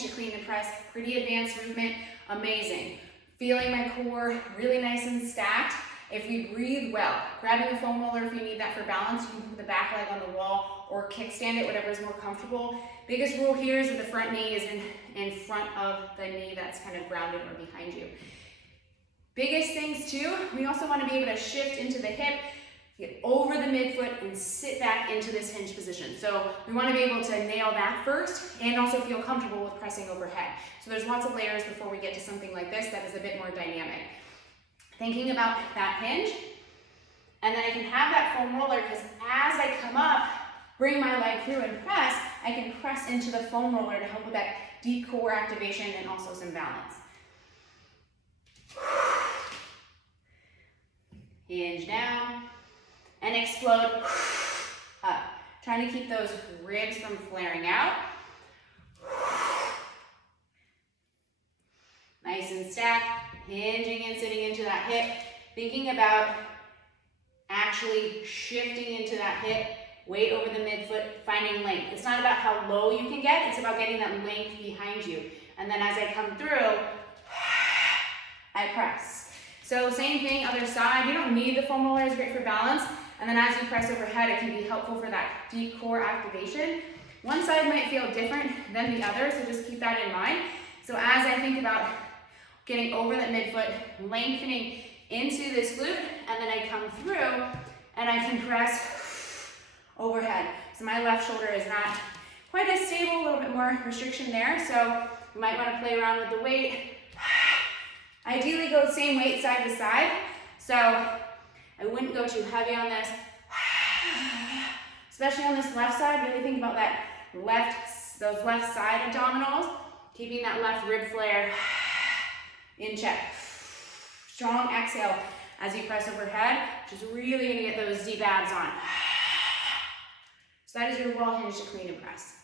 hinge to clean and press, pretty advanced movement, amazing. Feeling my core really nice and stacked. If we breathe well, grabbing a foam roller if you need that for balance, you can put the back leg on the wall or kickstand it, whatever is more comfortable. Biggest rule here is that the front knee is in front of the knee that's kind of grounded or behind you. Biggest things too, we also want to be able to shift into the hip, get over the midfoot and sit back into this hinge position. So we want to be able to nail that first and also feel comfortable with pressing overhead. So there's lots of layers before we get to something like this that is a bit more dynamic. Thinking about that hinge, and then I can have that foam roller because as I come up, bring my leg through and press, I can press into the foam roller to help with that deep core activation and also some balance. Hinge down and explode up. Trying to keep those ribs from flaring out. Nice and stacked, hinging and sitting into that hip. Thinking about actually shifting into that hip, weight over the midfoot, finding length. It's not about how low you can get, it's about getting that length behind you. And then as I come through, I press. So same thing, other side. You don't need the foam roller, it's great for balance. And then as you press overhead, it can be helpful for that deep core activation. One side might feel different than the other, so just keep that in mind. So as I think about getting over that midfoot, lengthening into this glute, and then I come through and I can press overhead. So my left shoulder is not quite as stable, a little bit more restriction there. So you might want to play around with the weight. Ideally go same weight side to side. So I wouldn't go too heavy on this. Especially on this left side, really think about that those left side abdominals, keeping that left rib flare in check. Strong exhale as you press overhead, which is really gonna get those deep abs on. So that is your wall hinge to clean and press.